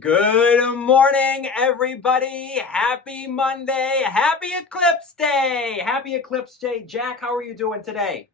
Good morning, everybody. Happy Monday. Happy Eclipse Day. Happy Eclipse Day. Jack, how are you doing today?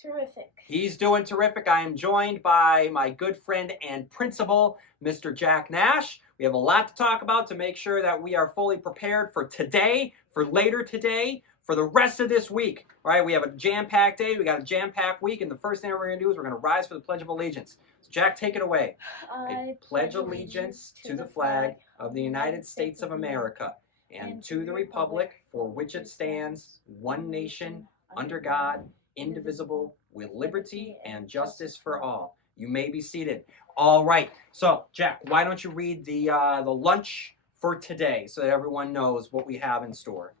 Terrific. He's doing terrific. I am joined by my good friend and principal, Mr. Jack Nash. We have a lot to talk about to make sure that we are fully prepared for today, for later today, for the rest of this week. All right, we have a jam-packed day. We got a jam-packed week, and the first thing we're going to do is we're going to rise for the Pledge of Allegiance. So, Jack, take it away. I pledge allegiance to the flag of the United States of America and to the republic for which it stands, one nation, under God, indivisible, with liberty and justice for all. You may be seated. All right. So, Jack, why don't you read the lunch for today so that everyone knows what we have in store?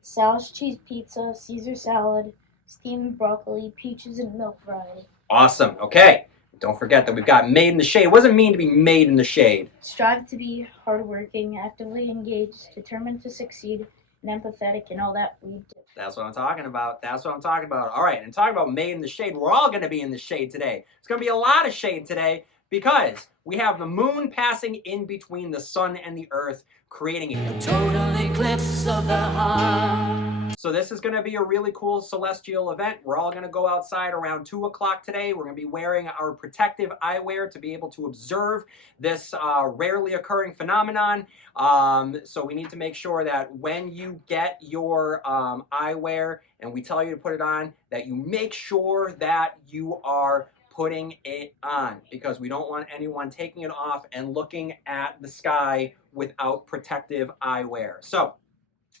Sal's cheese pizza, Caesar salad, steamed broccoli, peaches and milk variety. Awesome. Okay. Don't forget that we've got made in the shade. What does it mean to be made in the shade? Strive to be hardworking, actively engaged, determined to succeed, and empathetic in all that we do. That's what I'm talking about. That's what I'm talking about. All right, and talking about made in the shade, we're all going to be in the shade today. It's going to be a lot of shade today because we have the moon passing in between the sun and the earth, creating a total eclipse of the heart. So this is going to be a really cool celestial event. We're all going to go outside around 2 o'clock today. We're going to be wearing our protective eyewear to be able to observe this rarely occurring phenomenon. So we need to make sure that when you get your eyewear and we tell you to put it on, that you make sure that you are putting it on, because we don't want anyone taking it off and looking at the sky without protective eyewear. So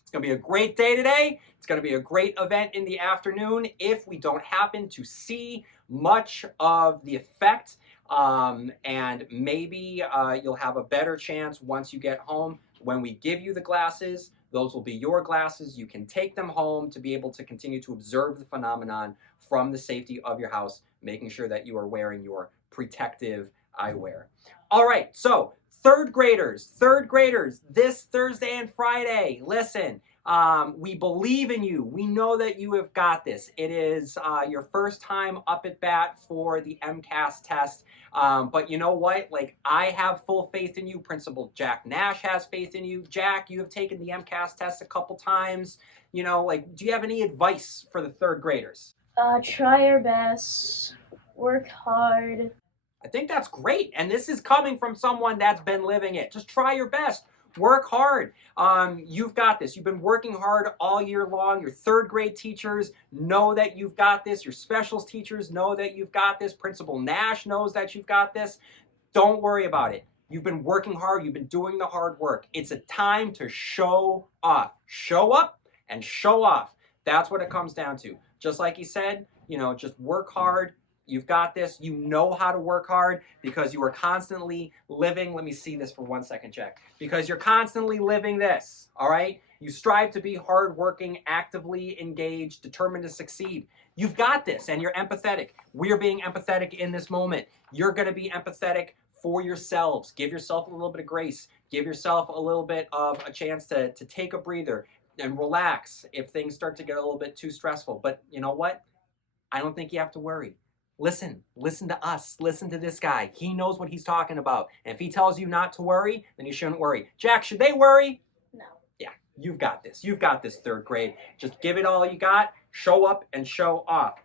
it's going to be a great day today. It's going to be a great event in the afternoon if we don't happen to see much of the effect. And maybe you'll have a better chance once you get home. When we give you the glasses, those will be your glasses. You can take them home to be able to continue to observe the phenomenon from the safety of your house, making sure that you are wearing your protective eyewear. All right, so third graders, this Thursday and Friday, listen, we believe in you. We know that you have got this. It is your first time up at bat for the MCAS test. But you know what? Like, I have full faith in you. Principal Jack Nash has faith in you. Jack, you have taken the MCAS test a couple times. You know, like, do you have any advice for the third graders? Try your best, work hard. I think that's great. And this is coming from someone that's been living it. Just try your best. Work hard. You've got this. You've been working hard all year long. Your third grade teachers know that you've got this. Your specials teachers know that you've got this. Principal Nash knows that you've got this. Don't worry about it. You've been working hard. You've been doing the hard work. It's a time to show off. Show up and show off. That's what it comes down to. Just like he said, you know, just work hard. You've got this. You know how to work hard because you are constantly living. Let me see this for 1 second, Jack. Because you're constantly living this, all right? You strive to be hardworking, actively engaged, determined to succeed. You've got this, and you're empathetic. We're being empathetic in this moment. You're going to be empathetic for yourselves. Give yourself a little bit of grace. Give yourself a little bit of a chance to take a breather and relax if things start to get a little bit too stressful. But you know what? I don't think you have to worry. Listen to us. Listen to this guy. He knows what he's talking about. And if he tells you not to worry, then you shouldn't worry. Jack, should they worry? No. Yeah, you've got this. You've got this, third grade. Just give it all you got. Show up and show off.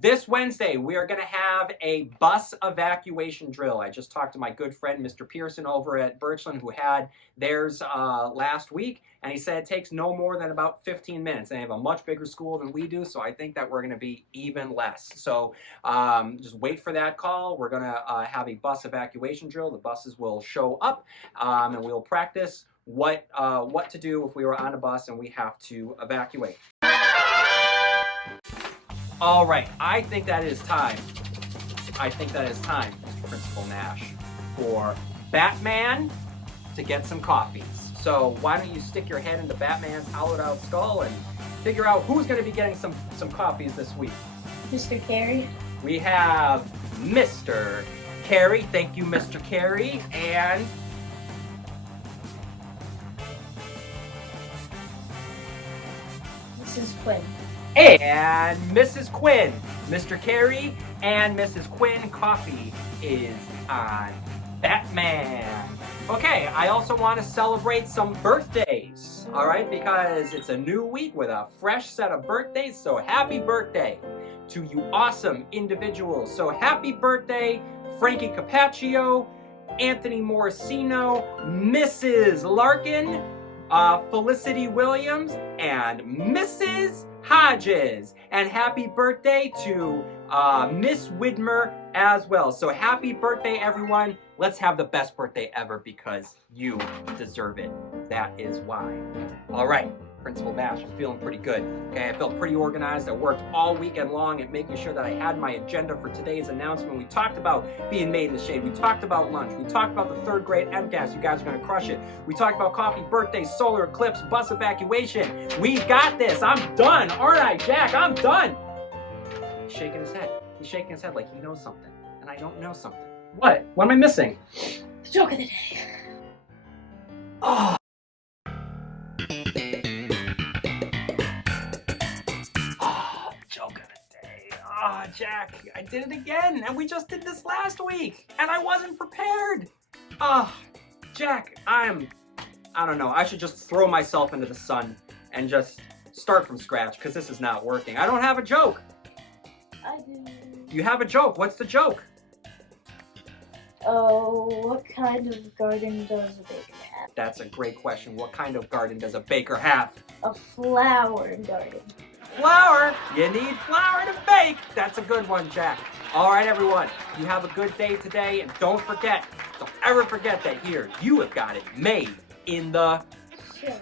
This Wednesday, we are going to have a bus evacuation drill. I just talked to my good friend, Mr. Pearson, over at Birchland, who had theirs last week, and he said it takes no more than about 15 minutes. They have a much bigger school than we do, so I think that we're going to be even less. So just wait for that call. We're going to have a bus evacuation drill. The buses will show up, and we'll practice what to do if we were on a bus and we have to evacuate. All right, I think that is time, Principal Nash, for Batman to get some coffees. So why don't you stick your head into Batman's hollowed out skull and figure out who's going to be getting some coffees this week. Mr. Carey. We have Mr. Carey. Thank you, Mr. Carey. And Mrs. Quinn. And Mrs. Quinn. Mr. Carey and Mrs. Quinn, coffee is on Batman. Okay, I also want to celebrate some birthdays, all right, because it's a new week with a fresh set of birthdays, so happy birthday to you awesome individuals. So happy birthday, Frankie Capaccio, Anthony Morosino, Mrs. Larkin, Felicity Williams, and Mrs. Hodges. And happy birthday to Miss Widmer as well. So happy birthday, everyone. Let's have the best birthday ever because you deserve it. That is why. All right, Principal Bash, I'm feeling pretty good. Okay, I felt pretty organized. I worked all weekend long at making sure that I had my agenda for today's announcement. We talked about being made in the shade. We talked about lunch. We talked about the third grade MCAS. You guys are gonna crush it. We talked about coffee, birthdays, solar eclipse, bus evacuation. We got this. I'm done. Aren't I, Jack? I'm done. He's shaking his head. He's shaking his head like he knows something, and I don't know something. What? What am I missing? The joke of the day. Oh. Joke of the day. Oh, Jack, I did it again, and we just did this last week, and I wasn't prepared. Oh, Jack, I don't know. I should just throw myself into the sun and just start from scratch, because this is not working. I don't have a joke. I do. You have a joke. What's the joke? Oh, what kind of garden does a baker have? That's a great question. What kind of garden does a baker have? A flower garden. Flour! You need flour to bake! That's a good one, Jack. All right, everyone. You have a good day today, and don't ever forget that here, you have got it made in the Sure.